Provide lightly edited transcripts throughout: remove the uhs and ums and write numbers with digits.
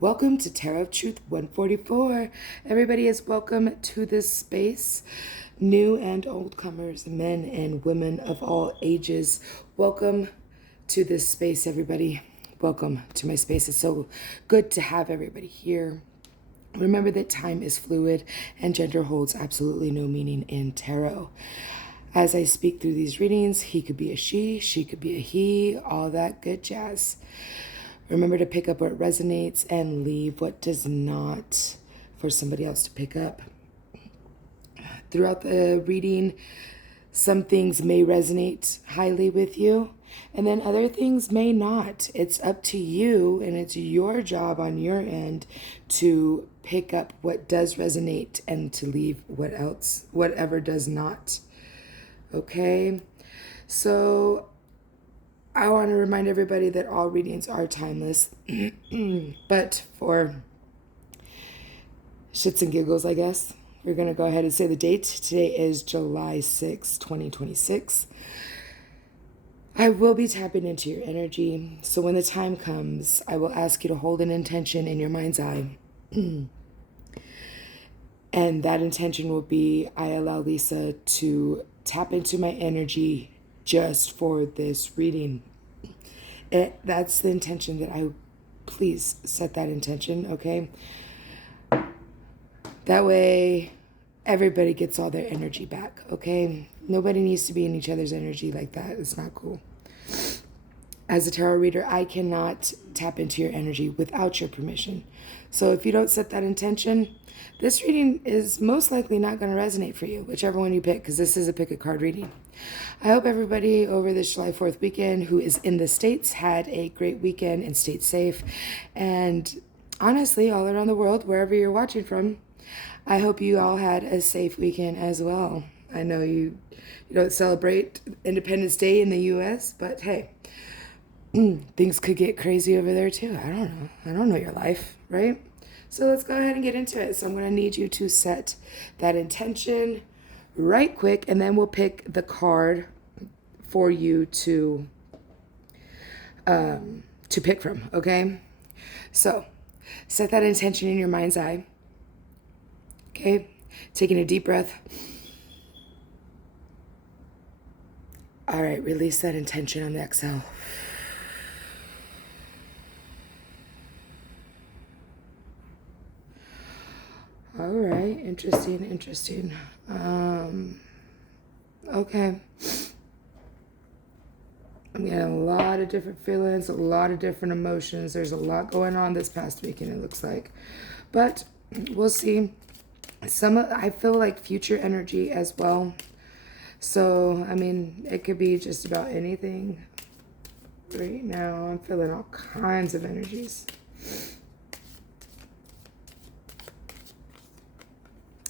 Welcome to Tarot of Truth 144. Everybody is welcome to this space. New and old comers, men and women of all ages. Welcome to this space, everybody. Welcome to my space. It's so good to have everybody here. Remember that time is fluid and gender holds absolutely no meaning in tarot. As I speak through these readings, he could be a she could be a he, all that good jazz. Remember to pick up what resonates and leave what does not for somebody else to pick up. Throughout the reading, some things may resonate highly with you, and then other things may not. It's up to you, and it's your job on your end to pick up what does resonate and to leave whatever does not. Okay? So I want to remind everybody that all readings are timeless, but for shits and giggles, I guess, we're going to go ahead and say the date. Today is July 6, 2026. I will be tapping into your energy, so when the time comes, I will ask you to hold an intention in your mind's eye. And that intention will be, I allow Lisa to tap into my energy just for this reading. That's the intention that I please set that intention, okay? That way everybody gets all their energy back, okay? Nobody needs to be in each other's energy like that. It's not cool. As a tarot reader, I cannot tap into your energy without your permission. So if you don't set that intention, this reading is most likely not going to resonate for you, whichever one you pick, because this is a pick a card reading. I hope everybody over this July 4th weekend who is in the States had a great weekend and stayed safe. And honestly, all around the world, wherever you're watching from, I hope you all had a safe weekend as well. I know you don't celebrate Independence Day in the U.S., but hey, things could get crazy over there too. I don't know. I don't know your life, right? So let's go ahead and get into it. So I'm going to need you to set that intention right quick, and then we'll pick the card for you to pick from, okay? So set that intention in your mind's eye. Okay? Taking a deep breath. All right, release that intention on the exhale. All right, interesting. Okay. I'm getting a lot of different feelings, a lot of different emotions. There's a lot going on this past weekend, it looks like. But we'll see. I feel like future energy as well. So, I mean, it could be just about anything. Right now, I'm feeling all kinds of energies.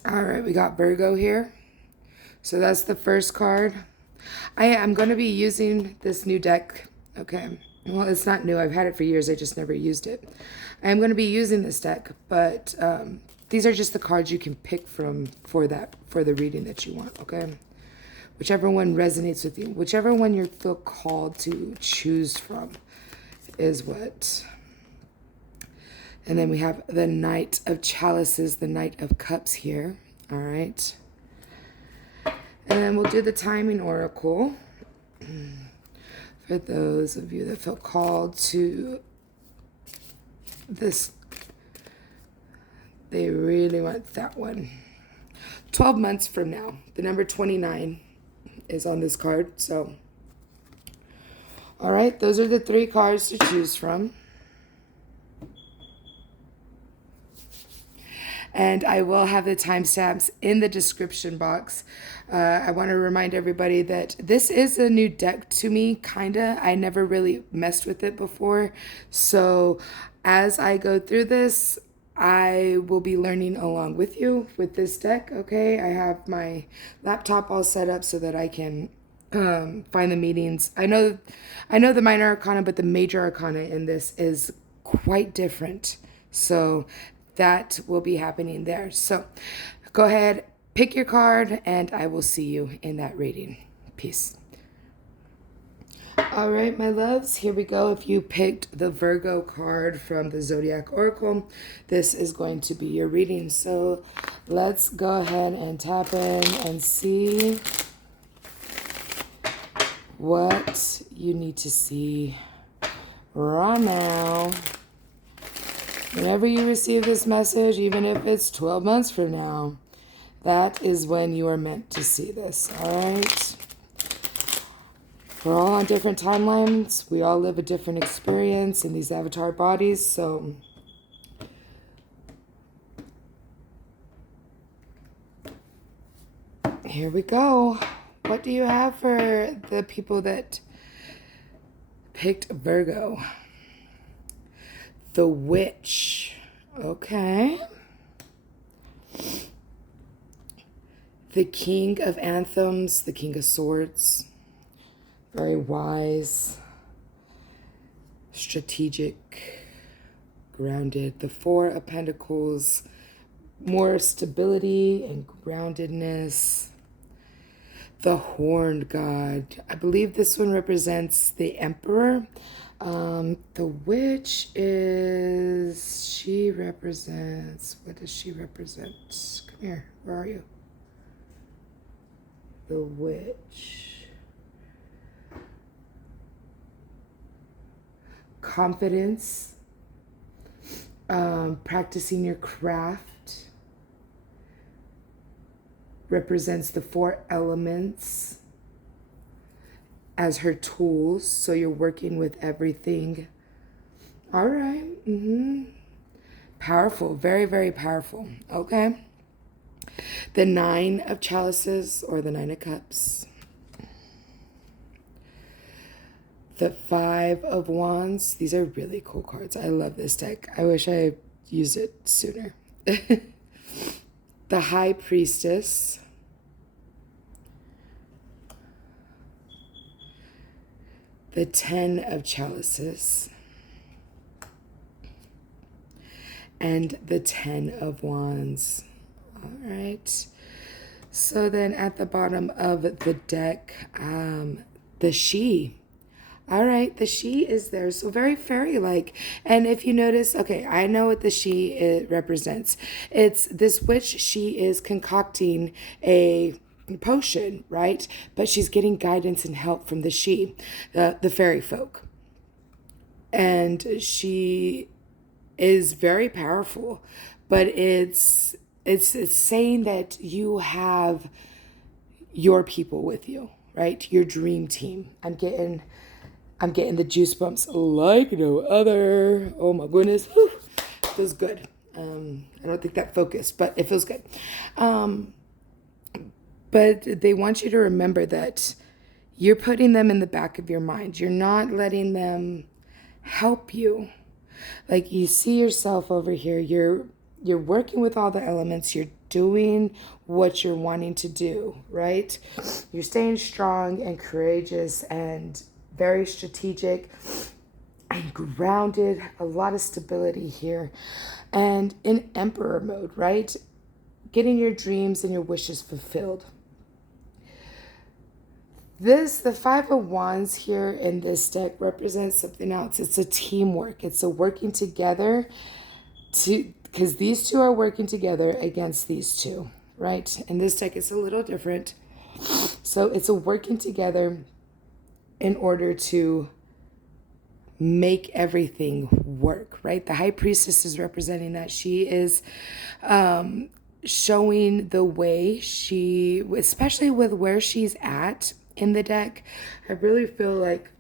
All right, we got Virgo here. So that's the first card. I'm going to be using this new deck. Okay. Well, it's not new. I've had it for years. I just never used it. I am going to be using this deck, but these are just the cards you can pick from for the reading that you want, okay? Whichever one resonates with you, whichever one you feel called to choose from is what. And then we have the Knight of Chalices, the Knight of Cups here. All right. And then we'll do the Timing Oracle. For those of you that feel called to this, they really want that one. 12 months from now, the number 29 is on this card. So, all right, those are the three cards to choose from. And I will have the timestamps in the description box. I want to remind everybody that this is a new deck to me, kinda. I never really messed with it before. So as I go through this, I will be learning along with you with this deck, okay? I have my laptop all set up so that I can find the meetings. I know the minor arcana, but the major arcana in this is quite different. So that will be happening there. So go ahead, pick your card, and I will see you in that reading. Peace. All right, my loves, here we go. If you picked the Virgo card from the Zodiac Oracle, this is going to be your reading. So let's go ahead and tap in and see what you need to see right now. Whenever you receive this message, even if it's 12 months from now, that is when you are meant to see this, all right? We're all on different timelines. We all live a different experience in these avatar bodies, so here we go. What do you have for the people that picked Virgo? The Witch. Okay. The King of Anthems, the King of Swords. Very wise, strategic, grounded. The Four of Pentacles, more stability and groundedness. The Horned God. I believe this one represents the Emperor. The Witch she represents, what does she represent? Come here, where are you? The Witch. Confidence, practicing your craft, represents the four elements as her tools. So you're working with everything. All right. Powerful. Very, very powerful. Okay. The Nine of Chalices, or the Nine of Cups. The Five of Wands. These are really cool cards. I love this deck. I wish I used it sooner. The High Priestess. The Ten of Chalices. And the Ten of Wands. All right. So then at the bottom of the deck, the She. All right, the She is there, so very fairy-like. And if you notice, okay, I know what the She represents. It's this witch, she is concocting a potion, right? But she's getting guidance and help from the She, the fairy folk. And she is very powerful, but it's saying that you have your people with you, right? Your dream team. I'm getting the juice bumps like no other. Oh my goodness. Whew. Feels good. I don't think that focused, but it feels good. But they want you to remember that you're putting them in the back of your mind. You're not letting them help you. Like, you see yourself over here. You're working with all the elements. You're doing what you're wanting to do, right? You're staying strong and courageous and very strategic and grounded, a lot of stability here, and in Emperor mode, right? Getting your dreams and your wishes fulfilled. The Five of Wands here in this deck represents something else. It's a teamwork. It's a working together because these two are working together against these two, right? In this deck, it's a little different. So it's a working together in order to make everything work, right? The High Priestess is representing that. She is showing the way, especially with where she's at in the deck. I really feel like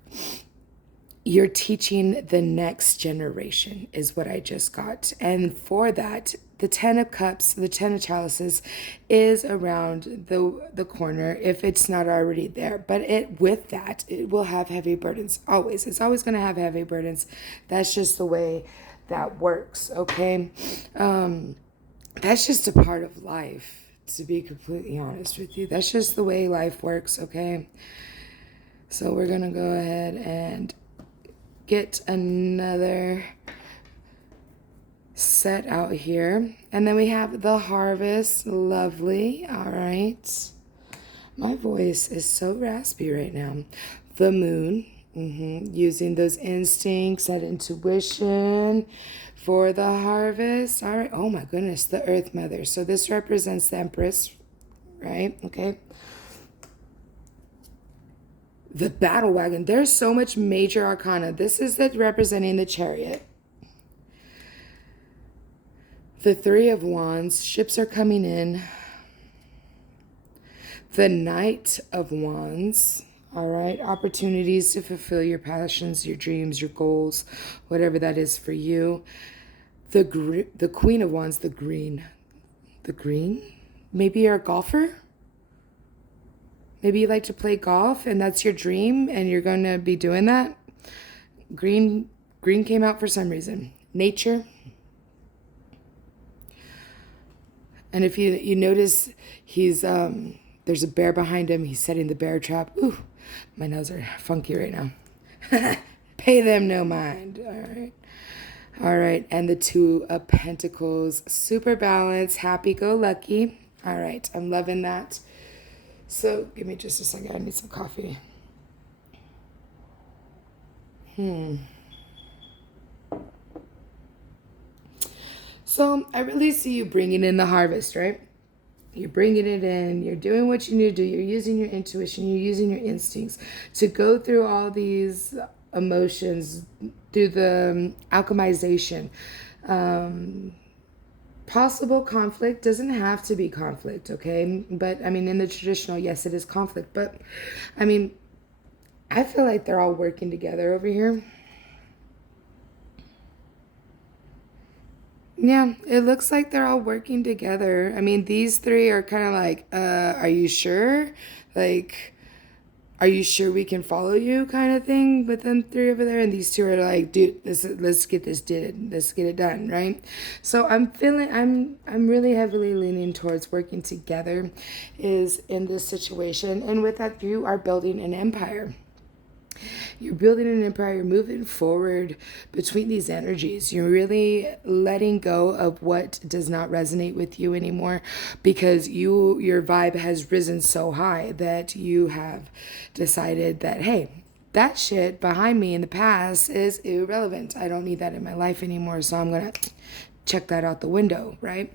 you're teaching the next generation is what I just got. And for that, the Ten of Cups, the Ten of Chalices is around the corner if it's not already there. But with that, it will have heavy burdens. Always. It's always going to have heavy burdens. That's just the way that works, okay? That's just a part of life, to be completely honest with you. That's just the way life works, okay? So we're going to go ahead and get another set out here. And then we have the Harvest. Lovely. All right. My voice is so raspy right now. The Moon. Using those instincts, that intuition for the harvest. All right. Oh my goodness, the Earth Mother. So this represents the Empress, right? Okay. The Battle Wagon. There's so much major arcana. This is representing the Chariot. The Three of Wands. Ships are coming in. The Knight of Wands. All right. Opportunities to fulfill your passions, your dreams, your goals, whatever that is for you. The Queen of Wands. The green. The green? Maybe you're a golfer? Maybe you like to play golf and that's your dream and you're going to be doing that. Green came out for some reason. Nature. And if you notice, he's there's a bear behind him. He's setting the bear trap. Ooh, my nails are funky right now. Pay them no mind. All right. All right. And the Two of Pentacles. Super balanced. Happy-go-lucky. All right. I'm loving that. So give me just a second. I need some coffee. So I really see you bringing in the harvest, right? You're bringing it in. You're doing what you need to do. You're using your intuition. You're using your instincts to go through all these emotions, through the alchemization. Possible conflict doesn't have to be conflict, okay? But I mean, in the traditional, yes, it is conflict. But I mean, I feel like they're all working together over here. Yeah, it looks like they're all working together. I mean, these three are kind of like, are you sure? Like, are you sure we can follow you kind of thing with them three over there? And these two are like, dude, let's get this did. Let's get it done, right? So I'm really heavily leaning towards working together is in this situation. And with that, you are building an empire. You're building an empire. You're moving forward between these energies. You're really letting go of what does not resonate with you anymore because your vibe has risen so high that you have decided that, hey, that shit behind me in the past is irrelevant. I don't need that in my life anymore. So I'm going to check that out the window, right?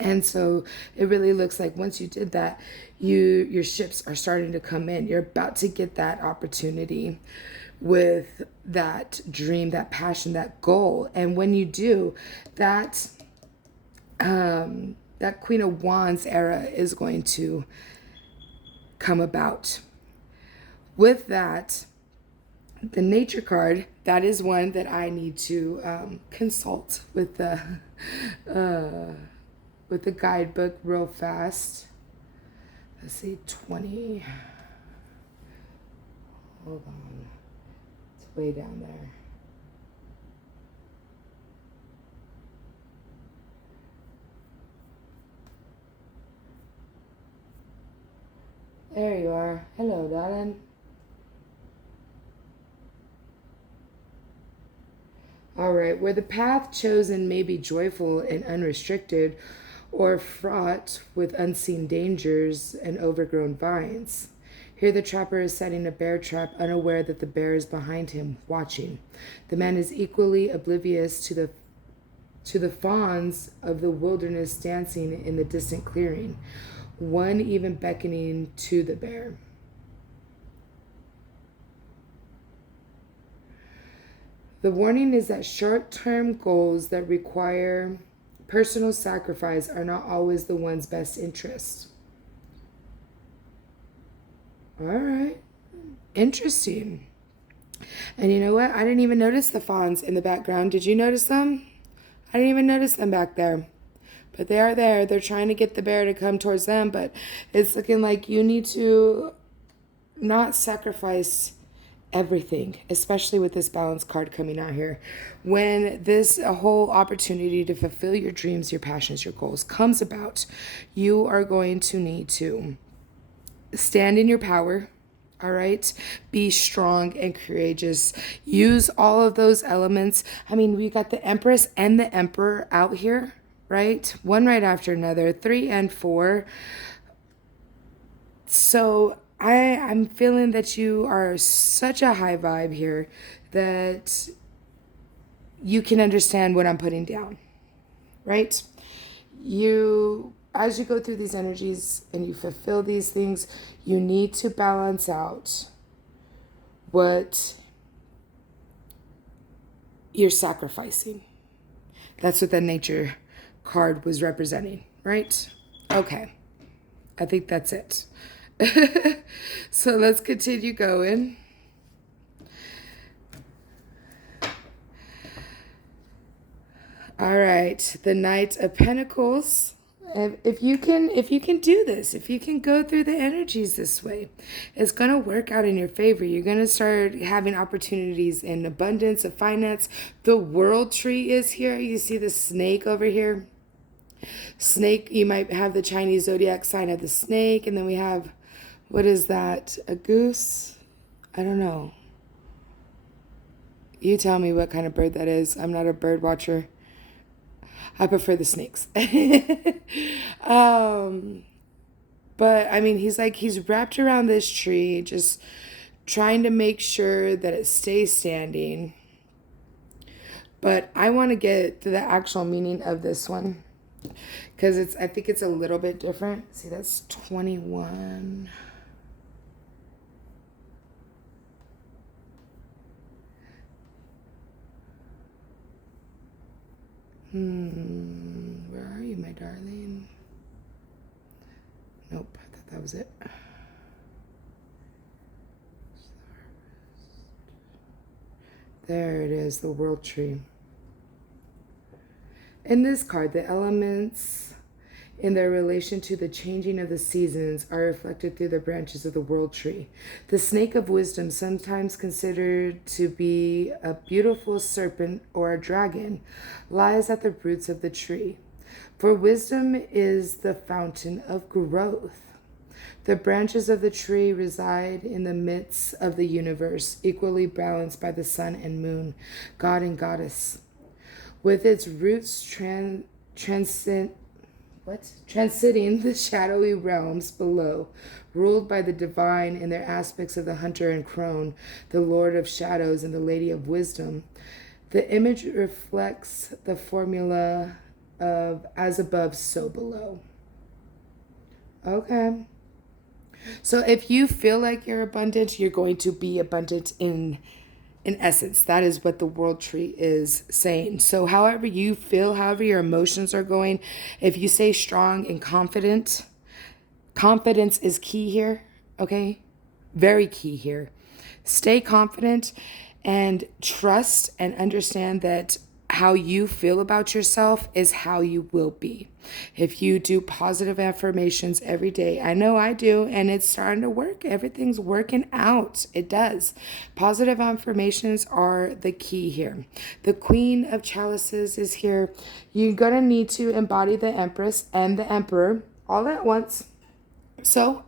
And so it really looks like once you did that, your ships are starting to come in. You're about to get that opportunity with that dream, that passion, that goal. And when you do, that Queen of Wands era is going to come about. With that, the nature card, that is one that I need to consult with the guidebook real fast. Let's see, 20. Hold on. It's way down there. There you are. Hello, darling. All right, where the path chosen may be joyful and unrestricted, or fraught with unseen dangers and overgrown vines. Here the trapper is setting a bear trap, unaware that the bear is behind him, watching. The man is equally oblivious to the fawns of the wilderness dancing in the distant clearing, one even beckoning to the bear. The warning is that short-term goals that require personal sacrifice are not always the one's best interest. All right. Interesting. And you know what? I didn't even notice the fawns in the background. Did you notice them? I didn't even notice them back there. But they are there. They're trying to get the bear to come towards them. But it's looking like you need to not sacrifice everything, especially with this balance card coming out here. When this whole opportunity to fulfill your dreams, your passions, your goals comes about, you are going to need to stand in your power. All right. Be strong and courageous. Use all of those elements. I mean, we got the Empress and the Emperor out here, right? One right after another, 3 and 4. So I'm feeling that you are such a high vibe here that you can understand what I'm putting down, right? As you go through these energies and you fulfill these things, you need to balance out what you're sacrificing. That's what the nature card was representing, right? Okay. I think that's it. So let's continue going. All right, the Knight of Pentacles. If you can do this, if you can go through the energies this way, it's going to work out in your favor. You're going to start having opportunities in abundance of finance. The World Tree is here. You see the snake over here. Snake, you might have the Chinese zodiac sign of the snake, and then we have, what is that? A goose? I don't know. You tell me what kind of bird that is. I'm not a bird watcher. I prefer the snakes. But I mean, he's wrapped around this tree, just trying to make sure that it stays standing. But I want to get to the actual meaning of this one, because I think it's a little bit different. See, that's 21. Where are you, my darling? Nope, I thought that was it. There it is, the World Tree. In this card, the elements in their relation to the changing of the seasons are reflected through the branches of the World Tree. The snake of wisdom, sometimes considered to be a beautiful serpent or a dragon, lies at the roots of the tree. For wisdom is the fountain of growth. The branches of the tree reside in the midst of the universe, equally balanced by the sun and moon, god and goddess. With its roots transcending the shadowy realms below, ruled by the divine in their aspects of the hunter and crone, the lord of shadows and the lady of wisdom. The image reflects the formula of as above, so below. Okay. So if you feel like you're abundant, you're going to be abundant in essence. That is what the World Tree is saying. So however you feel, however your emotions are going, if you stay strong and confident, confidence is key here, okay? Very key here. Stay confident and trust and understand that how you feel about yourself is how you will be. If you do positive affirmations every day, I know I do, and it's starting to work. Everything's working out. It does. Positive affirmations are the key here. The Queen of Chalices is here. You're going to need to embody the Empress and the Emperor all at once. So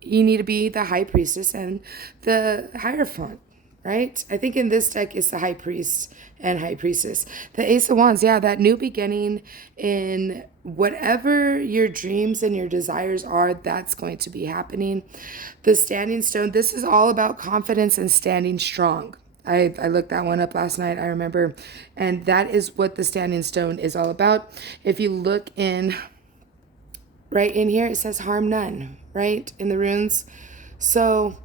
you need to be the High Priestess and the Hierophant. Right? I think in this deck it's the High Priest and High Priestess. The Ace of Wands, yeah, that new beginning in whatever your dreams and your desires are, that's going to be happening. The Standing Stone, this is all about confidence and standing strong. I looked that one up last night, I remember. And that is what the Standing Stone is all about. If you look in, right in here, it says harm none, right? In the runes. So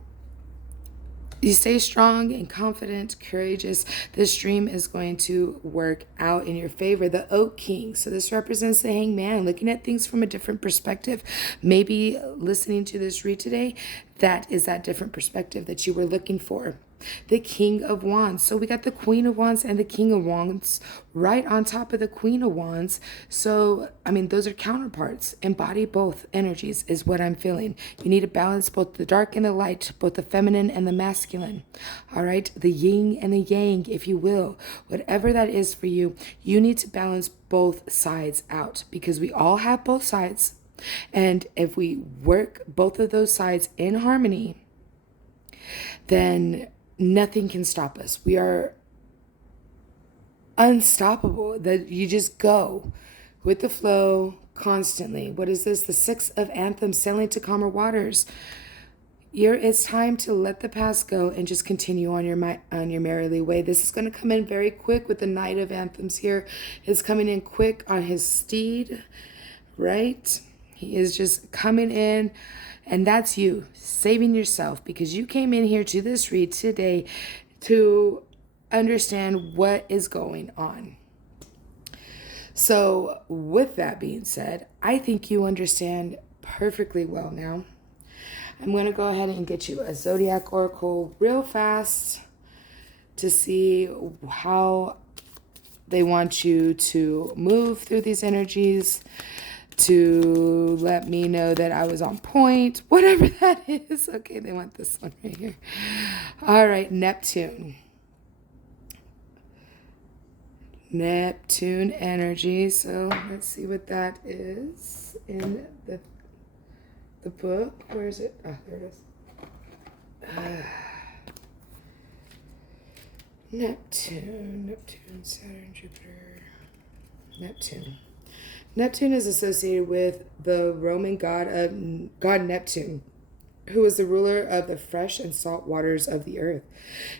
you stay strong and confident, courageous. This dream is going to work out in your favor. The Oak King. So this represents the Hangman, looking at things from a different perspective. Maybe listening to this read today, that is that different perspective that you were looking for. The King of Wands. So we got the Queen of Wands and the King of Wands right on top of the Queen of Wands. So, I mean, those are counterparts. Embody both energies is what I'm feeling. You need to balance both the dark and the light, both the feminine and the masculine. All right? The yin and the yang, if you will. Whatever that is for you, you need to balance both sides out because we all have both sides. And if we work both of those sides in harmony, then nothing can stop us. We are unstoppable. That you just go with the flow constantly. What is this? The Six of Anthems, sailing to calmer waters. It's time to let the past go and just continue on your merrily way. This is going to come in very quick with the Knight of Anthems here. It's coming in quick on his steed, right? He is just coming in, and that's you saving yourself, because you came in here to this read today to understand what is going on. So with that being said, I think you understand perfectly well now. I'm going to go ahead and get you a Zodiac Oracle real fast to see how they want you to move through these energies, to let me know that I was on point, whatever that is. Okay, they want this one right here. All right, Neptune. Neptune energy. So let's see what that is in the book. Where is it? Oh, there it is. Neptune, Saturn, Jupiter. Neptune is associated with the Roman god Neptune, who is the ruler of the fresh and salt waters of the earth.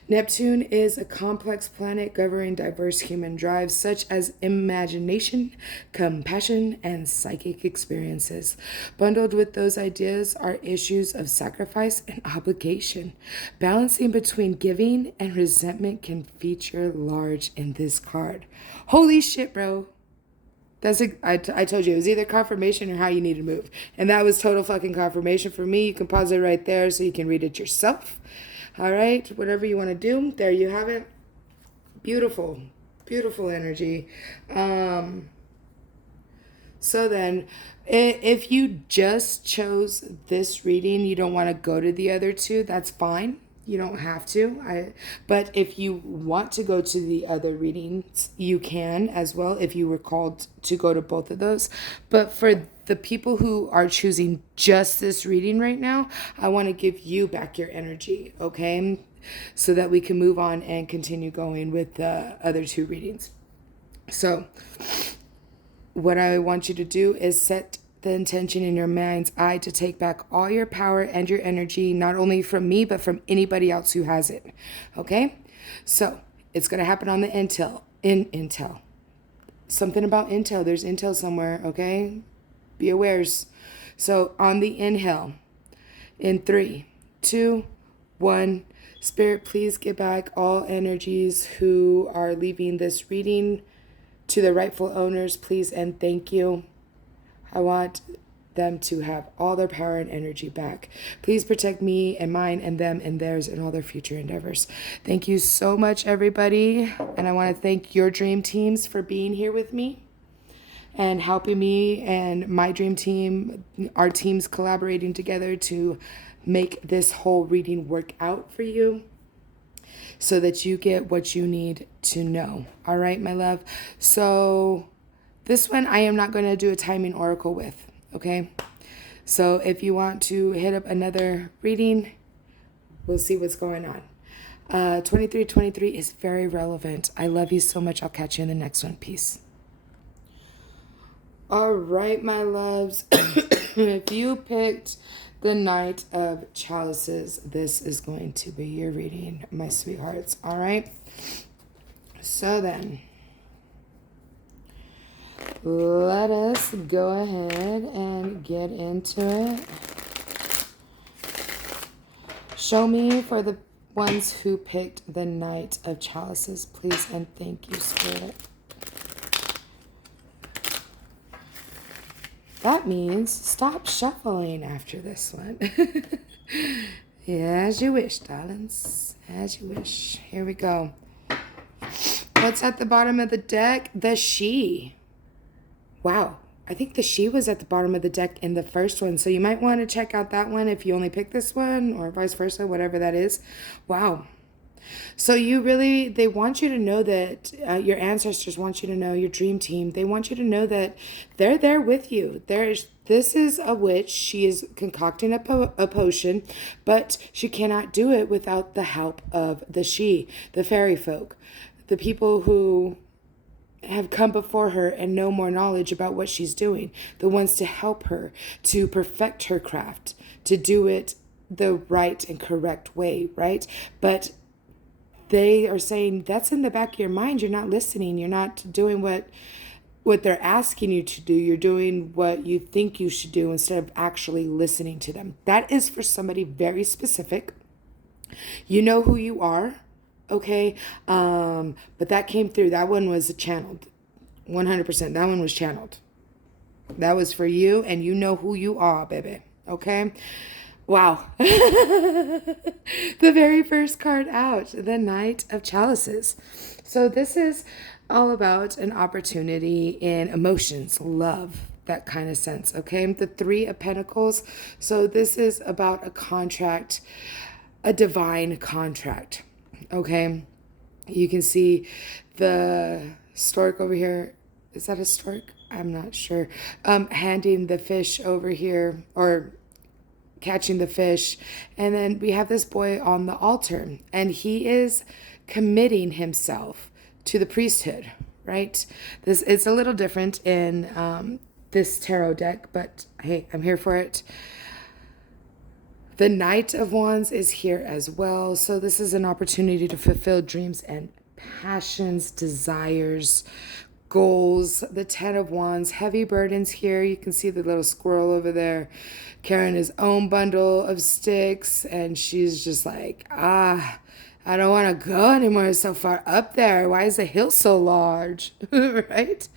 Neptune is a complex planet governing diverse human drives such as imagination, compassion, and psychic experiences. Bundled with those ideas are issues of sacrifice and obligation. Balancing between giving and resentment can feature large in this card. Holy shit, bro. I told you, it was either confirmation or how you need to move. And that was total fucking confirmation for me. You can pause it right there so you can read it yourself. All right, whatever you want to do, there you have it. Beautiful, beautiful energy. So then, if you just chose this reading, you don't want to go to the other two, that's fine. You don't have to. But if you want to go to the other readings, you can as well if you were called to go to both of those. But for the people who are choosing just this reading right now, I want to give you back your energy, okay? So that we can move on and continue going with the other two readings. So what I want you to do is set the intention in your mind's eye to take back all your power and your energy, not only from me, but from anybody else who has it. Okay? So it's going to happen on the intel. Something about intel. There's intel somewhere. Okay? Be awares. So on the inhale, in 3, 2, 1, Spirit, please get back all energies who are leaving this reading to the rightful owners, please, and thank you. I want them to have all their power and energy back. Please protect me and mine and them and theirs and all their future endeavors. Thank you so much, everybody. And I want to thank your dream teams for being here with me and helping me and my dream team, our teams collaborating together to make this whole reading work out for you so that you get what you need to know. All right, my love. So this one I am not going to do a timing oracle with, okay? So if you want to hit up another reading, we'll see what's going on. 2323 is very relevant. I love you so much. I'll catch you in the next one. Peace. All right, my loves. If you picked the Knight of Chalices, this is going to be your reading, my sweethearts. All right? So then, let us go ahead and get into it. Show me for the ones who picked the Knight of Chalices, please, and thank you, Spirit. That means stop shuffling after this one. Yeah, as you wish, darlings. As you wish. Here we go. What's at the bottom of the deck? The She. Wow. I think the She was at the bottom of the deck in the first one. So you might want to check out that one if you only pick this one or vice versa, whatever that is. Wow. So they want you to know that your ancestors want you to know, your dream team, they want you to know that they're there with you. This is a witch. She is concocting a potion, but she cannot do it without the help of the She, the fairy folk, the people who have come before her and know more knowledge about what she's doing, the ones to help her to perfect her craft, to do it the right and correct way, right? But they are saying that's in the back of your mind. You're not listening. You're not doing what they're asking you to do. You're doing what you think you should do instead of actually listening to them. That is for somebody very specific. You know who you are, okay? But that came through. That one was channeled. 100%. That one was channeled. That was for you, and you know who you are, baby. Okay? Wow. The very first card out, the Knight of Chalices. So this is all about an opportunity in emotions, love, that kind of sense, okay? The Three of Pentacles. So this is about a contract, a divine contract, okay? You can see the stork over here. Is that a stork? I'm not sure. Handing the fish over here, or catching the fish. And then we have this boy on the altar, and he is committing himself to the priesthood, right? This it's a little different in this tarot deck, but hey, I'm here for it. The Knight of Wands is here as well. So this is an opportunity to fulfill dreams and passions, desires, goals. The Ten of Wands, heavy burdens here. You can see the little squirrel over there carrying his own bundle of sticks, and she's just like, I don't want to go anymore. It's so far up there. Why is the hill so large? Right?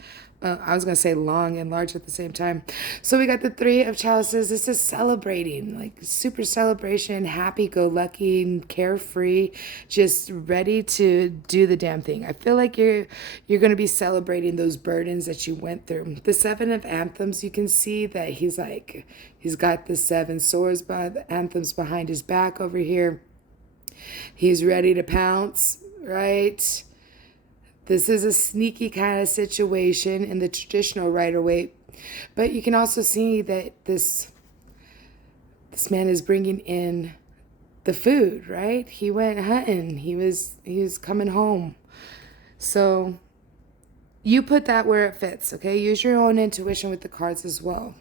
I was going to say long and large at the same time. So we got the Three of Chalices. This is celebrating, like super celebration, happy-go-lucky, carefree, just ready to do the damn thing. I feel like you're going to be celebrating those burdens that you went through. The Seven of Anthems, you can see that he's got the seven swords by the anthems behind his back over here. He's ready to pounce, right? This is a sneaky kind of situation in the traditional Rider-Waite, but you can also see that this man is bringing in the food, right? He went hunting. He was coming home. So you put that where it fits, okay? Use your own intuition with the cards as well.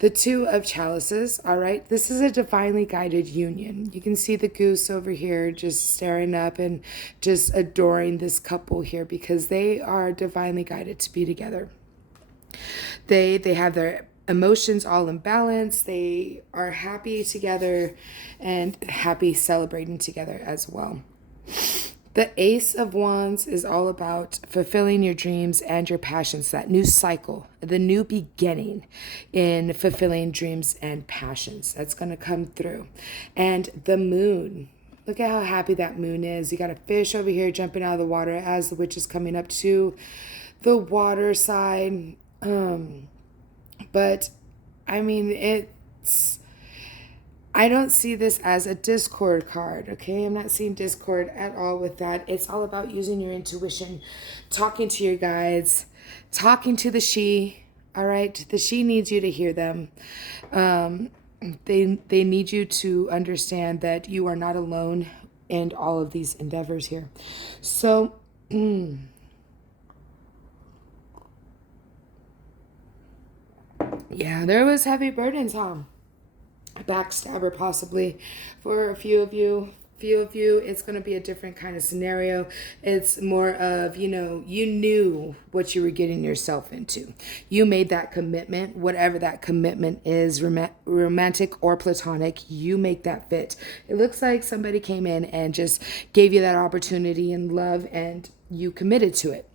The Two of Chalices, all right? This is a divinely guided union. You can see the goose over here just staring up and just adoring this couple here because they are divinely guided to be together. They have their emotions all in balance. They are happy together and happy celebrating together as well. The Ace of Wands is all about fulfilling your dreams and your passions, that new cycle, the new beginning in fulfilling dreams and passions. That's going to come through. And the Moon, look at how happy that moon is. You got a fish over here jumping out of the water as the witch is coming up to the water side. But, I mean, I don't see this as a discord card, okay? I'm not seeing discord at all with that. It's all about using your intuition, talking to your guides, talking to the she, all right? The she needs you to hear them. They need you to understand that you are not alone in all of these endeavors here. So, yeah, there was heavy burdens, huh? Backstabber possibly for a few of you. It's going to be a different kind of scenario. It's more of, you knew what you were getting yourself into. You made that commitment, whatever that commitment is, romantic or platonic, you make that fit. It looks like somebody came in and just gave you that opportunity and love, and you committed to it.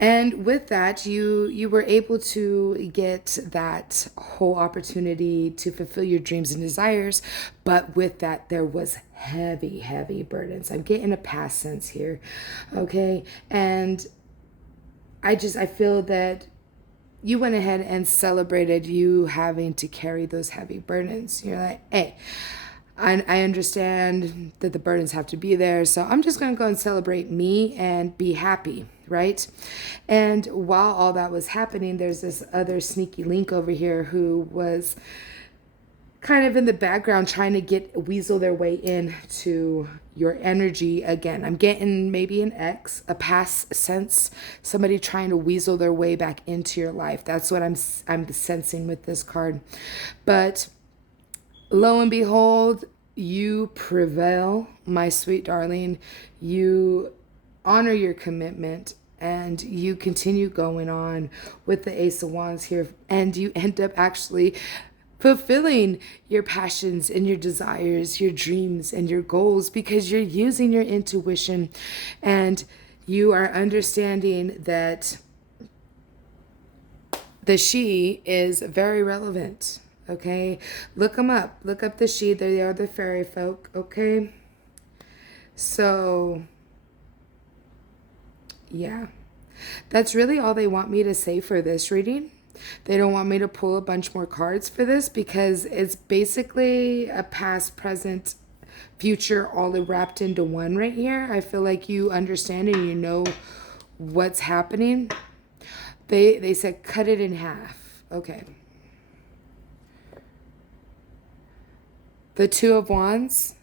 And with that, you were able to get that whole opportunity to fulfill your dreams and desires. But with that, there was heavy, heavy burdens. I'm getting a past sense here, okay? And I feel that you went ahead and celebrated you having to carry those heavy burdens. You're like, hey, I understand that the burdens have to be there, so I'm just going to go and celebrate me and be happy, right? And while all that was happening, there's this other sneaky link over here who was kind of in the background trying to weasel their way into your energy again. I'm getting maybe an ex, a past sense, somebody trying to weasel their way back into your life. That's what I'm sensing with this card. But Lo and behold, you prevail, my sweet darling. You honor your commitment and you continue going on with the Ace of Wands here, and you end up actually fulfilling your passions and your desires, your dreams and your goals, because you're using your intuition and you are understanding that the she is very relevant. Okay, look them up. Look up the she. They are the fairy folk. Okay, so yeah, that's really all they want me to say for this reading. They don't want me to pull a bunch more cards for this because it's basically a past, present, future all wrapped into one right here. I feel like you understand and you know what's happening. They said cut it in half. Okay. The Two of Wands,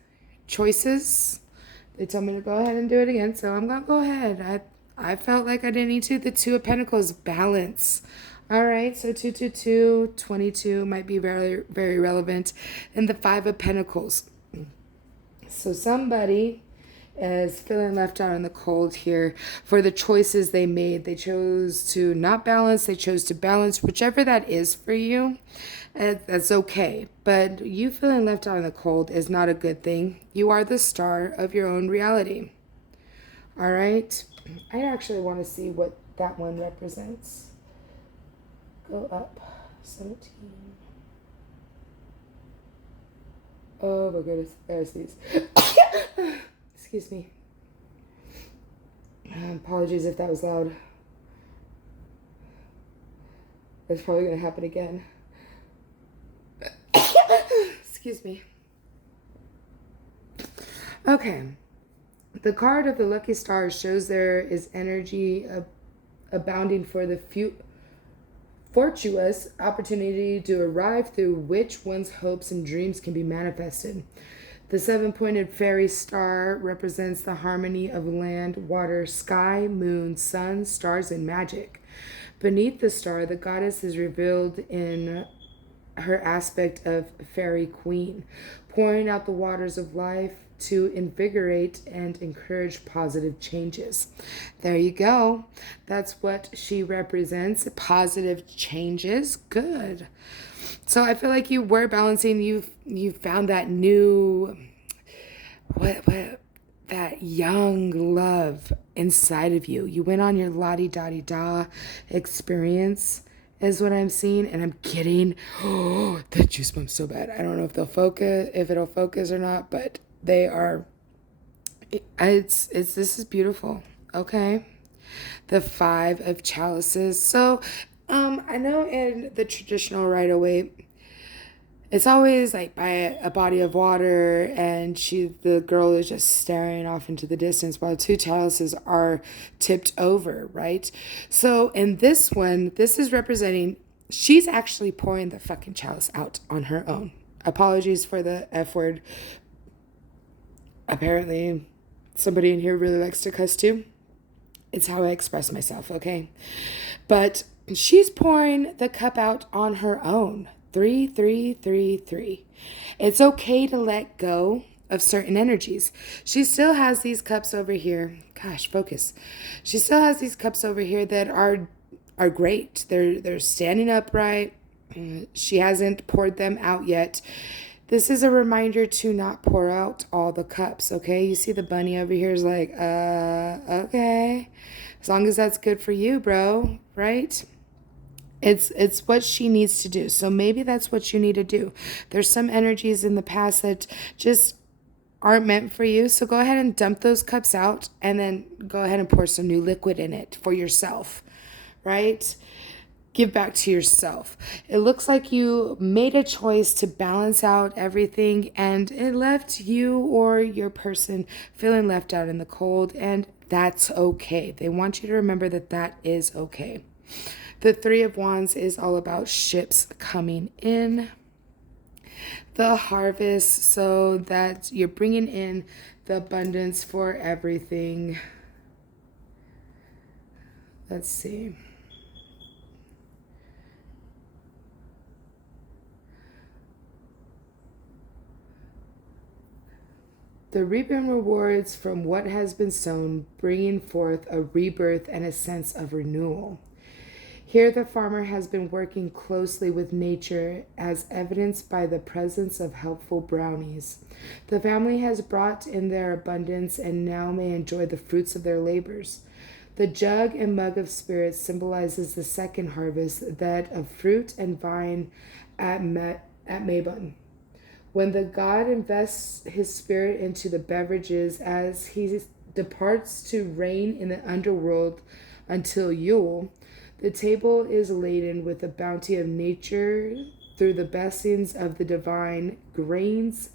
choices. They told me to go ahead and do it again, so I'm going to go ahead. I felt like I didn't need to. The Two of Pentacles, balance. All right, so 222, 22 might be very, very relevant. And the Five of Pentacles. So somebody is feeling left out in the cold here for the choices they made. They chose to not balance. They chose to balance, whichever that is for you. That's okay. But you feeling left out in the cold is not a good thing. You are the star of your own reality. All right. I actually want to see what that one represents. Go up. 17. Oh my goodness. There's these. Excuse me. Apologies if that was loud. It's probably going to happen again. Excuse me. Okay. The card of the Lucky Star shows there is energy abounding for the fortuitous opportunity to arrive through which one's hopes and dreams can be manifested. The seven-pointed fairy star represents the harmony of land, water, sky, moon, sun, stars, and magic. Beneath the star, the goddess is revealed in her aspect of fairy queen, pouring out the waters of life to invigorate and encourage positive changes. There you go. That's what she represents. Positive changes. Good. So I feel like you were balancing. You found that new that young love inside of you. You went on your la-di-da-di-da experience is what I'm seeing, and I'm getting the goosebumps so bad. I don't know if it'll focus or not, but they are. This is beautiful. Okay, the Five of Chalices. So, I know in the traditional Rider-Waite, it's always like by a body of water, and the girl is just staring off into the distance while two chalices are tipped over, right? So in this one, this is representing she's actually pouring the fucking chalice out on her own. Apologies for the F word. Apparently, somebody in here really likes to cuss too. It's how I express myself, okay? But she's pouring the cup out on her own. 3, 3, 3, 3. It's okay to let go of certain energies. She still has these cups over here. Gosh, focus. She still has these cups over here that are great. They're standing upright. She hasn't poured them out yet. This is a reminder to not pour out all the cups, okay? You see the bunny over here is like, okay. As long as that's good for you, bro, right? It's what she needs to do. So maybe that's what you need to do. There's some energies in the past that just aren't meant for you. So go ahead and dump those cups out and then go ahead and pour some new liquid in it for yourself, right? Give back to yourself. It looks like you made a choice to balance out everything, and it left you or your person feeling left out in the cold, and that's okay. They want you to remember that that is okay. The Three of Wands is all about ships coming in. The harvest, so that you're bringing in the abundance for everything. Let's see. the reaping rewards from what has been sown, bringing forth a rebirth and a sense of renewal. Here, the farmer has been working closely with nature, as evidenced by the presence of helpful brownies. The family has brought in their abundance and now may enjoy the fruits of their labors. The jug and mug of spirits symbolizes the second harvest, that of fruit and vine at Mabon. When the god invests his spirit into the beverages as he departs to reign in the underworld until Yule, the table is laden with the bounty of nature through the blessings of the divine. Grains,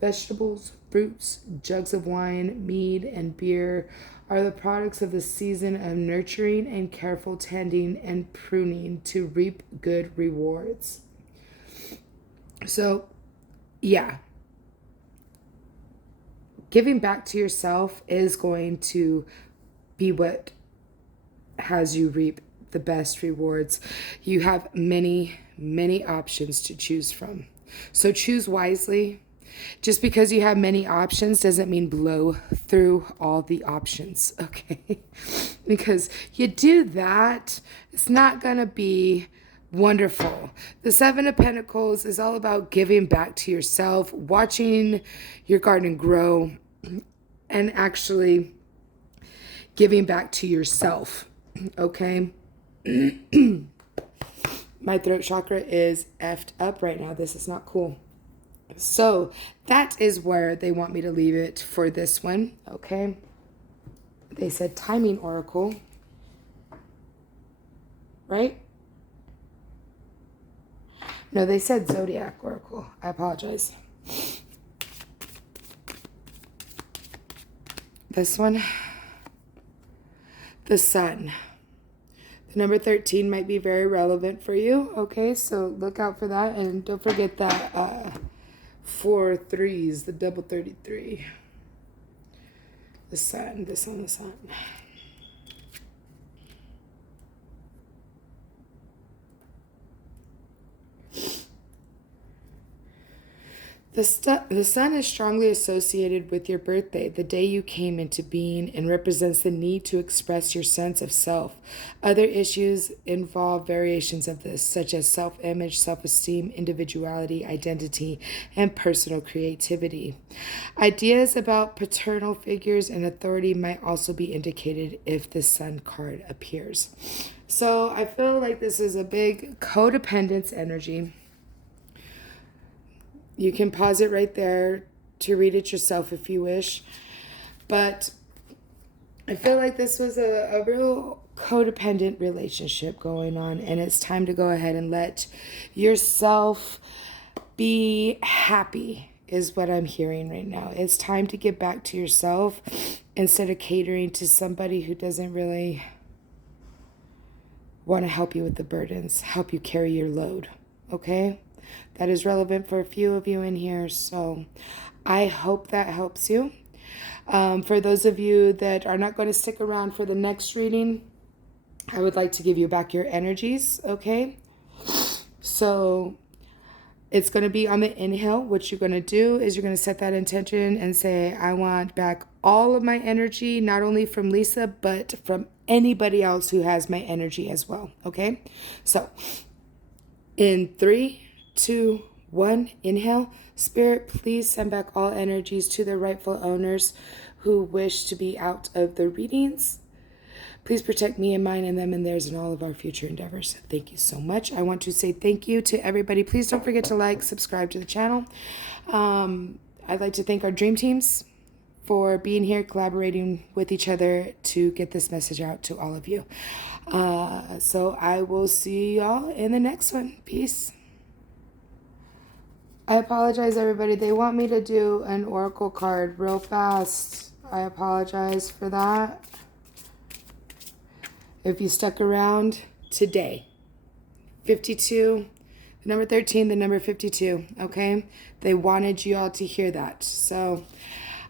vegetables, fruits, jugs of wine, mead, and beer are the products of the season of nurturing and careful tending and pruning to reap good rewards. So, yeah. Giving back to yourself is going to be what has you reap the best rewards. You have many, many options to choose from. So choose wisely. Just because you have many options doesn't mean blow through all the options, okay? Because you do that, it's not going to be wonderful. The Seven of Pentacles is all about giving back to yourself, watching your garden grow, and actually giving back to yourself, okay? My throat chakra is effed up right now. This is not cool. So that is where they want me to leave it for this one, okay? They said timing oracle, right? No, they said zodiac oracle. I apologize. This one, the sun. The number 13 might be very relevant for you, okay? So look out for that, and don't forget that 4 3s, the double 33. The sun, the sun, the sun. The sun is strongly associated with your birthday, the day you came into being, and represents the need to express your sense of self. Other issues involve variations of this, such as self-image, self-esteem, individuality, identity, and personal creativity. Ideas about paternal figures and authority might also be indicated if the sun card appears. So I feel like this is a big codependence energy. You can pause it right there to read it yourself if you wish. But I feel like this was a real codependent relationship going on. And it's time to go ahead and let yourself be happy is what I'm hearing right now. It's time to get back to yourself instead of catering to somebody who doesn't really want to help you with the burdens, help you carry your load. Okay? That is relevant for a few of you in here, so I hope that helps you. For those of you that are not going to stick around for the next reading, I would like to give you back your energies, okay? So it's going to be on the inhale. What you're going to do is you're going to set that intention and say, I want back all of my energy, not only from Lisa, but from anybody else who has my energy as well, okay? So in 3, 2, 1, inhale. Spirit, please send back all energies to their rightful owners who wish to be out of the readings. Please protect me and mine and them and theirs and all of our future endeavors. Thank you so much. I want to say thank you to everybody. Please don't forget to like, subscribe to the channel. I'd like to thank our dream teams for being here, collaborating with each other to get this message out to all of you. So I will see y'all in the next one. Peace. I apologize, everybody. They want me to do an oracle card real fast. I apologize for that. If you stuck around today, 52, the number 13, the number 52, okay? They wanted you all to hear that. So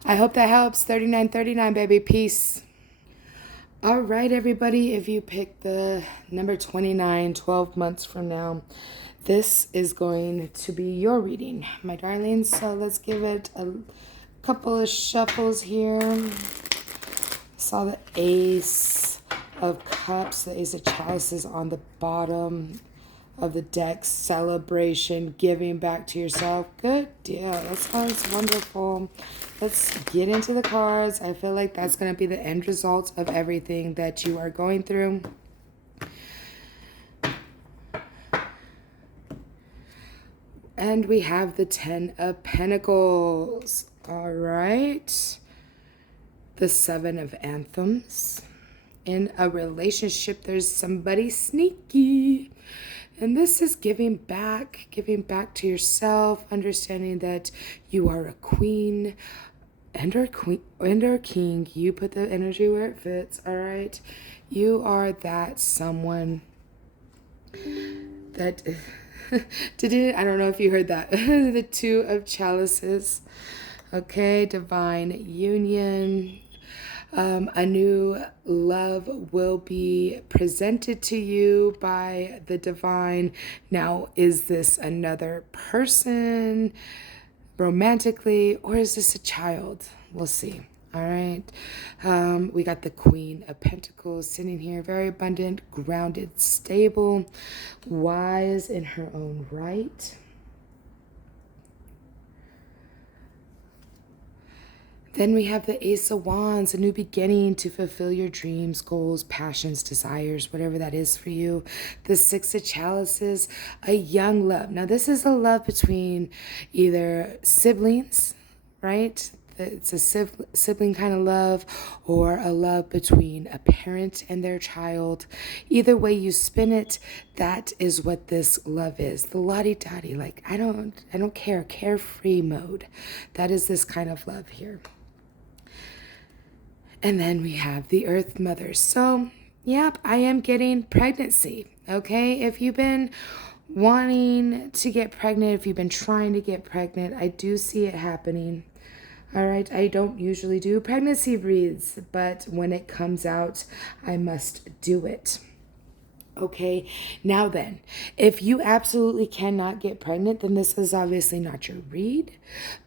I hope that helps. 3939, baby. Peace. All right, everybody. If you pick the number 29, 12 months from now, this is going to be your reading, my darlings. So let's give it Couple of shuffles here. Saw the Ace of Cups, the Ace of Chalices on the bottom of the deck. Celebration, giving back to yourself. Good deal. That sounds wonderful. Let's get into the cards. I feel like that's going to be the end result of everything that you are going through. And we have the 10 of Pentacles. All right. The 7 of Anthems. In a relationship, there's somebody sneaky. And this is giving back to yourself, understanding that you are a queen and or king. You put the energy where it fits, all right? You are that someone that... I don't know if you heard that. The 2 of Chalices. Okay, divine union. A new love will be presented to you by the divine. Now, is this another person romantically, or is this a child? We'll see. All right. We got the Queen of Pentacles sitting here, very abundant, grounded, stable, wise in her own right. Then we have the Ace of Wands, a new beginning to fulfill your dreams, goals, passions, desires, whatever that is for you. The 6 of Chalices, a young love. Now, this is a love between either siblings, right? It's a sibling kind of love, or a love between a parent and their child. Either way you spin it, that is what this love is. The lottie-dottie, like I don't care, carefree mode. That is this kind of love here. And then we have the Earth Mother. So, yep, I am getting pregnancy, okay? If you've been wanting to get pregnant, if you've been trying to get pregnant, I do see it happening. All right, I don't usually do pregnancy reads, but when it comes out, I must do it. Okay, now then, if you absolutely cannot get pregnant, then this is obviously not your read,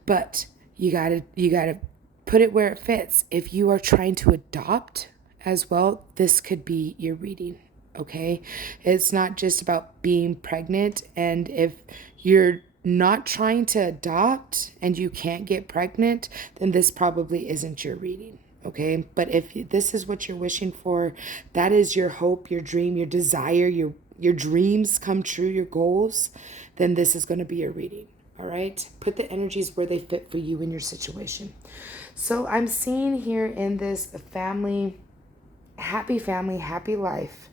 but you gotta put it where it fits. If you are trying to adopt as well, this could be your reading. Okay, it's not just about being pregnant, and if you're not trying to adopt and you can't get pregnant, then this probably isn't your reading, okay? But if this is what you're wishing for, that is your hope, your dream, your desire, your dreams come true, your goals, then this is going to be your reading, all right? Put the energies where they fit for you in your situation. So I'm seeing here in this family, happy life,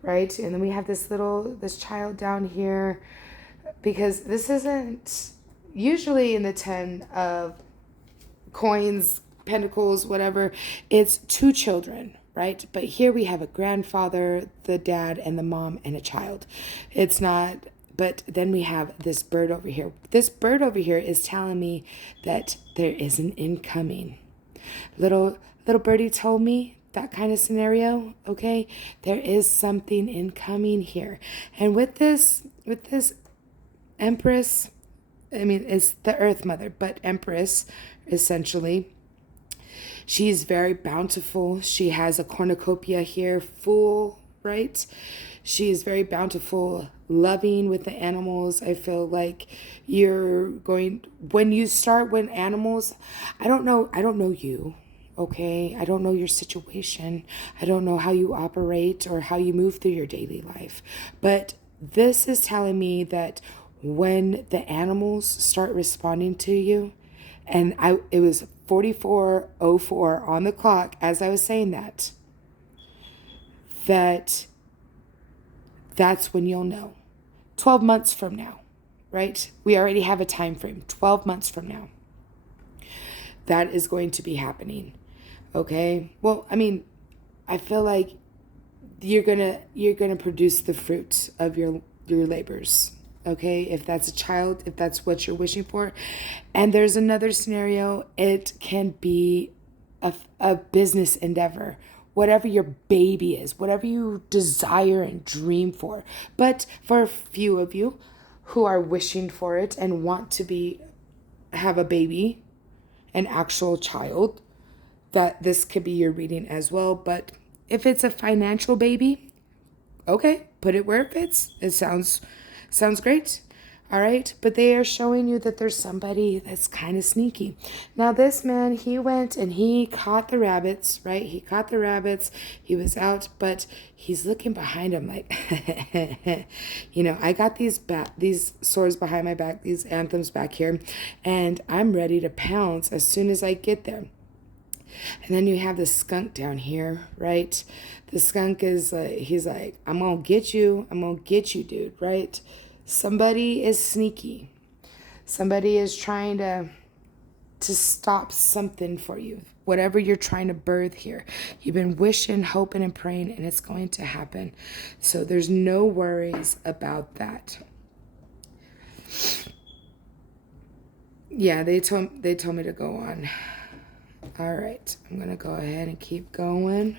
right? And then we have this child down here, because this isn't usually in the 10 of coins, pentacles, whatever. It's 2 children, right? But here we have a grandfather, the dad, and the mom, and a child. It's not, but then we have this bird over here. This bird over here is telling me that there is an incoming. Little birdie told me that kind of scenario, okay? There is something incoming here. And with this Empress, I mean, it's the Earth Mother, but Empress, essentially, she's very bountiful. She has a cornucopia here full, right? She is very bountiful, loving with the animals. I feel like when animals, I don't know you, okay? I don't know your situation. I don't know how you operate or how you move through your daily life. But this is telling me that when the animals start responding to you, and it was 44:04 on the clock as I was saying that's when you'll know. 12 months from now, right? We already have a time frame. 12 months from now, that is going to be happening. Okay? Well, I mean, I feel like you're gonna produce the fruits of your labors. Okay, if that's a child, if that's what you're wishing for. And there's another scenario, it can be a business endeavor, whatever your baby is, whatever you desire and dream for. But for a few of you who are wishing for it and want to have a baby, an actual child, that this could be your reading as well. But if it's a financial baby, okay, put it where it fits. It sounds great. All right, but they are showing you that there's somebody that's kind of sneaky. Now, this man, he went and he caught the rabbits, right? He caught the rabbits. He was out, but he's looking behind him like, I got these swords behind my back, these anthems back here, and I'm ready to pounce as soon as I get there. And then you have the skunk down here, right? The skunk is he's like, I'm gonna get you, dude, right? Somebody is sneaky. Somebody is trying to stop something for you. Whatever you're trying to birth here. You've been wishing, hoping, and praying, and it's going to happen. So there's no worries about that. Yeah, they told me to go on. All right, I'm going to go ahead and keep going.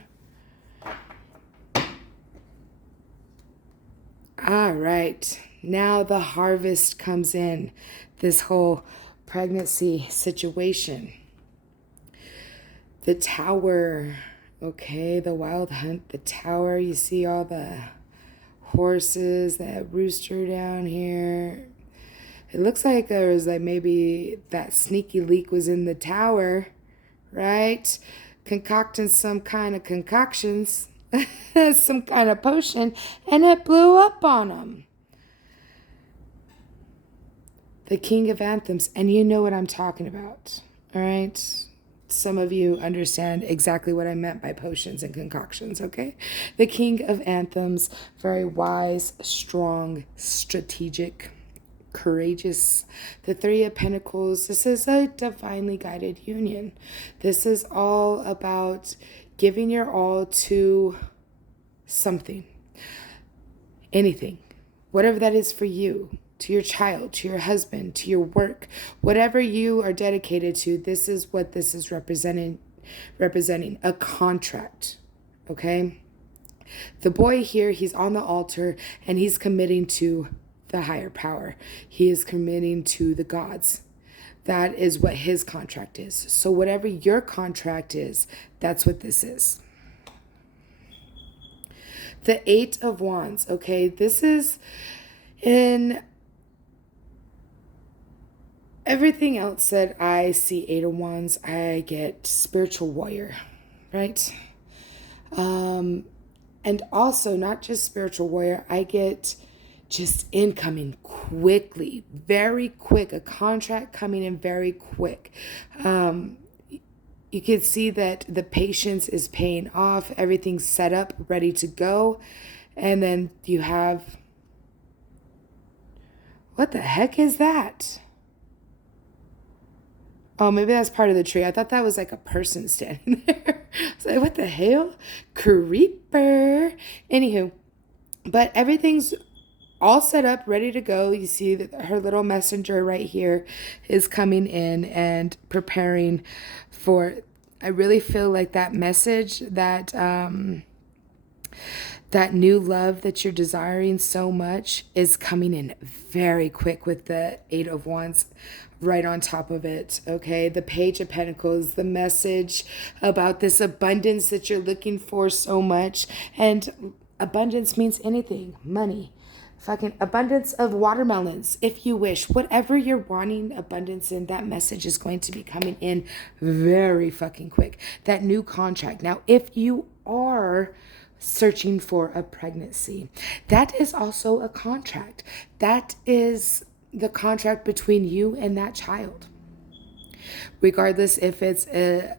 All right, now the harvest comes in, this whole pregnancy situation. The tower, okay, the wild hunt, the tower, you see all the horses, that rooster down here. It looks like there was maybe that sneaky leak was in the tower, right? Concocting some kind of concoctions, some kind of potion, and it blew up on them. The King of Anthems, and you know what I'm talking about, all right? Some of you understand exactly what I meant by potions and concoctions, okay? The King of Anthems, very wise, strong, strategic, courageous. The Three of Pentacles, this is a divinely guided union. This is all about giving your all to something, anything, whatever that is for you, to your child, to your husband, to your work, whatever you are dedicated to. This is what this is representing a contract, okay? The boy here, he's on the altar and he's committing to the higher power. He is committing to the gods. That is what his contract is. So whatever your contract is, that's what this is. The Eight of Wands, okay? This is in everything else that I see Eight of Wands, I get spiritual warrior, right? And also not just spiritual warrior, I get just incoming quickly, very quick, a contract coming in very quick. You can see that the patience is paying off. Everything's set up, ready to go. And then you have, what the heck is that? Oh, maybe that's part of the tree. I thought that was like a person standing there. I was like, what the hell? Creeper. Anywho, but everything's all set up, ready to go. You see that her little messenger right here is coming in and preparing for, I really feel like that message, that that new love that you're desiring so much is coming in very quick with the Eight of Wands right on top of it, okay? The Page of Pentacles, the message about this abundance that you're looking for so much. And abundance means anything, money, fucking abundance of watermelons, if you wish. Whatever you're wanting abundance in, that message is going to be coming in very fucking quick. That new contract. Now, if you are searching for a pregnancy, that is also a contract. That is the contract between you and that child. Regardless if it's an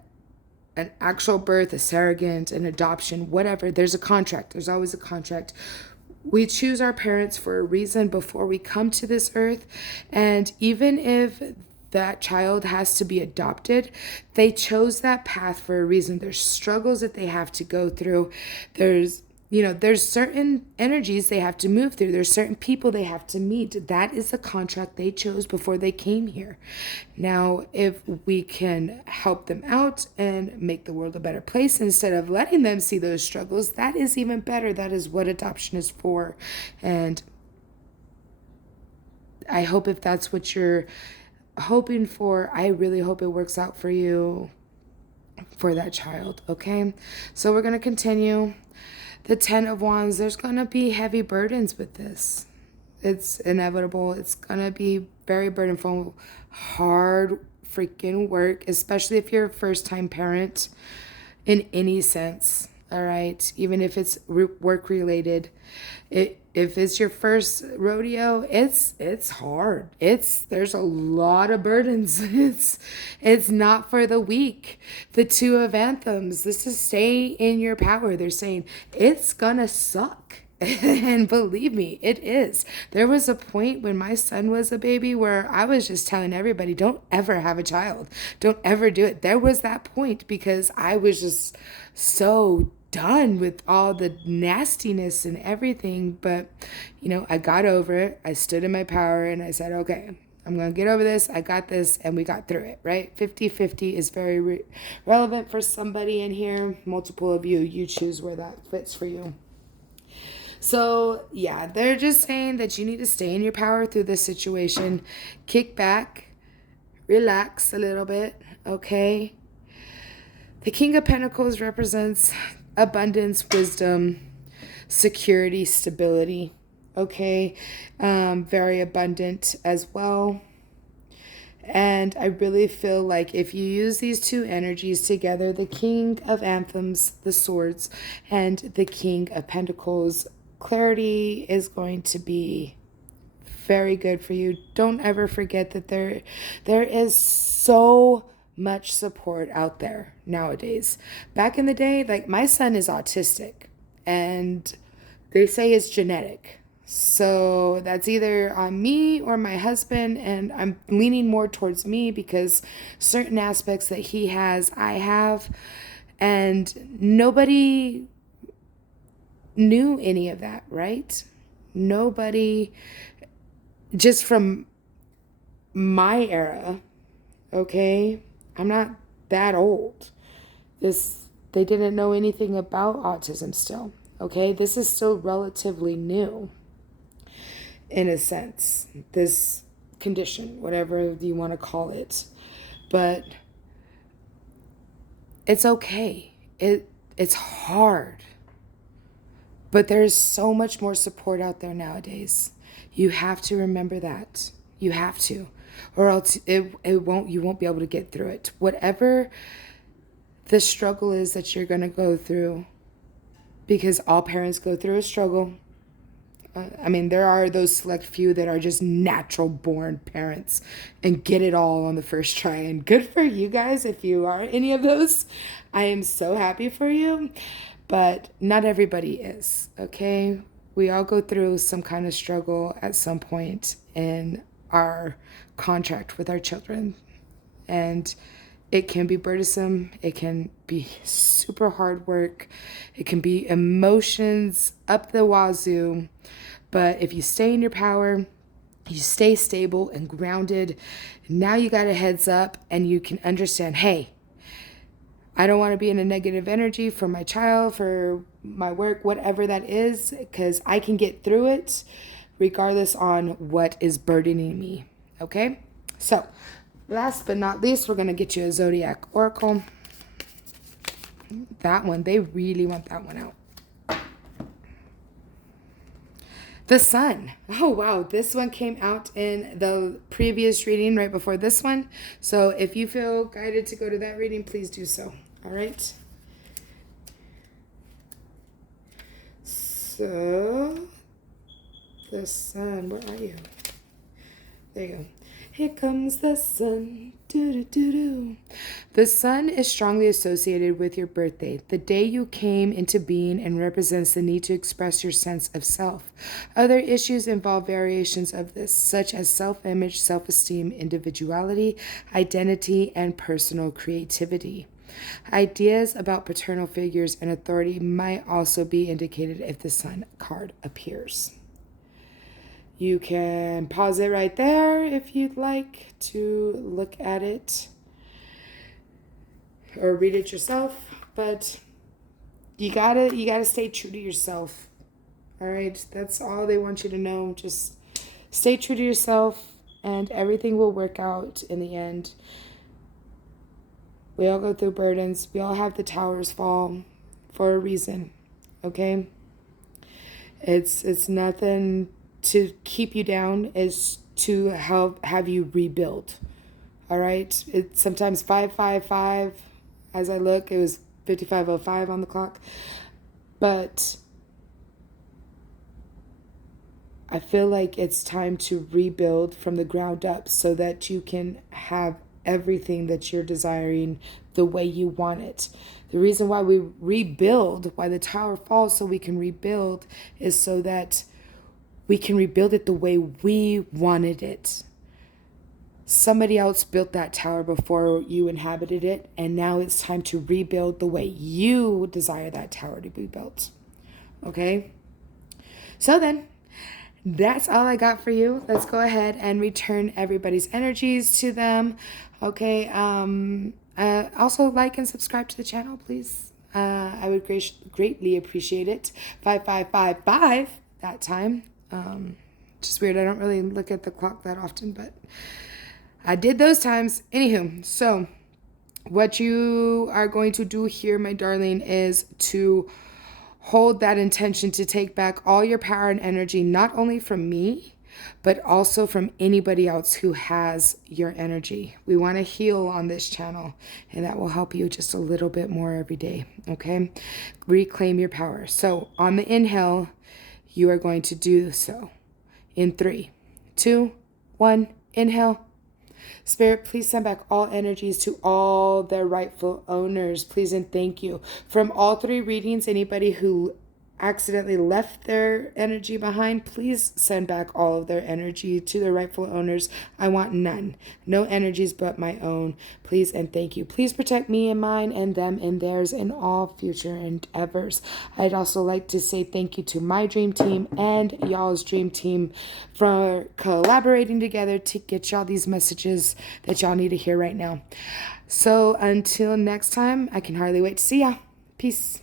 actual birth, a surrogate, an adoption, whatever, there's a contract. There's always a contract. We choose our parents for a reason before we come to this earth. And even if that child has to be adopted, they chose that path for a reason. There's struggles that they have to go through. There's certain energies they have to move through. There's certain people they have to meet. That is the contract they chose before they came here. Now, if we can help them out and make the world a better place instead of letting them see those struggles, that is even better. That is what adoption is for. And I hope if that's what you're hoping for. I really hope it works out for you, for that child, okay? So we're going to continue. The 10 of Wands, there's going to be heavy burdens with this. It's inevitable. It's going to be very burdenful, hard freaking work, especially if you're a first-time parent in any sense, all right? Even if it's work-related. If it's your first rodeo, it's hard. There's a lot of burdens. It's not for the weak. The Two of Anthems, this is stay in your power. They're saying it's gonna suck. And believe me, it is. There was a point when my son was a baby where I was just telling everybody, don't ever have a child. Don't ever do it. There was that point because I was just so done with all the nastiness and everything. But, I got over it. I stood in my power and I said, okay, I'm going to get over this. I got this. And we got through it, right? 50-50 is very relevant for somebody in here. Multiple of you choose where that fits for you. So, yeah, they're just saying that you need to stay in your power through this situation. Kick back, relax a little bit, okay? The King of Pentacles represents abundance, wisdom, security, stability, okay? Very abundant as well. And I really feel like if you use these two energies together, the King of Anthems, the Swords, and the King of Pentacles, clarity is going to be very good for you. Don't ever forget that there is so much support out there nowadays. Back in the day, like my son is autistic and they say it's genetic. So that's either on me or my husband, and I'm leaning more towards me because certain aspects that he has, I have, and nobody knew any of that, right? Nobody, just from my era, okay? I'm not that old. They didn't know anything about autism still, okay? This is still relatively new, in a sense, this condition, whatever you want to call it. But it's okay. It's hard. But there's so much more support out there nowadays. You have to remember that. You have to. Or else you won't be able to get through it. Whatever the struggle is that you're going to go through, because all parents go through a struggle. There are those select few that are just natural born parents and get it all on the first try. And good for you guys if you are any of those. I am so happy for you. But not everybody is, okay? We all go through some kind of struggle at some point in our contract with our children. And it can be burdensome. It can be super hard work. It can be emotions up the wazoo. But if you stay in your power, you stay stable and grounded, now you got a heads up and you can understand, hey, I don't want to be in a negative energy for my child, for my work, whatever that is, because I can get through it regardless on what is burdening me, okay? So, last but not least, we're going to get you a Zodiac Oracle. That one, they really want that one out. The Sun. Oh, wow. This one came out in the previous reading right before this one. So if you feel guided to go to that reading, please do so. All right. So, the Sun. Where are you? There you go. Here comes the sun. Do-do-do-do. The sun is strongly associated with your birthday, the day you came into being, and represents the need to express your sense of self. Other issues involve variations of this, such as self-image, self-esteem, individuality, identity, and personal creativity. Ideas about paternal figures and authority might also be indicated if the Sun card appears. You can pause it right there if you'd like to look at it or read it yourself, but you gotta stay true to yourself. All right, that's all they want you to know. Just stay true to yourself. and everything will work out in the end. We all go through burdens. We all have the towers fall for a reason, okay? It's nothing to keep you down. It's to have you rebuild, all right? It's sometimes 555. As I look, it was 55:05 on the clock. But I feel like it's time to rebuild from the ground up so that you can have everything that you're desiring the way you want it. The reason why we rebuild, why the tower falls so we can rebuild, is so that we can rebuild it the way we wanted it. Somebody else built that tower before you inhabited it, and now it's time to rebuild the way you desire that tower to be built. Okay? So then, that's all I got for you. Let's go ahead and return everybody's energies to them. Okay? Also, like and subscribe to the channel, please. I would greatly appreciate it. 5555 that time. Just weird. I don't really look at the clock that often, but I did those times. Anywho, so what you are going to do here, my darling, is to hold that intention to take back all your power and energy, not only from me, but also from anybody else who has your energy. We want to heal on this channel, and that will help you just a little bit more every day, okay? Reclaim your power. So on the inhale, you are going to do so in 3, 2, 1, inhale. Spirit, please send back all energies to all their rightful owners. Please and thank you. From all 3 readings, anybody who accidentally left their energy behind, please send back all of their energy to their rightful owners. I want none. No energies but my own. Please and thank you. Please protect me and mine and them and theirs in all future endeavors. I'd also like to say thank you to my dream team and y'all's dream team for collaborating together to get y'all these messages that y'all need to hear right now. So until next time, I can hardly wait to see ya. Peace.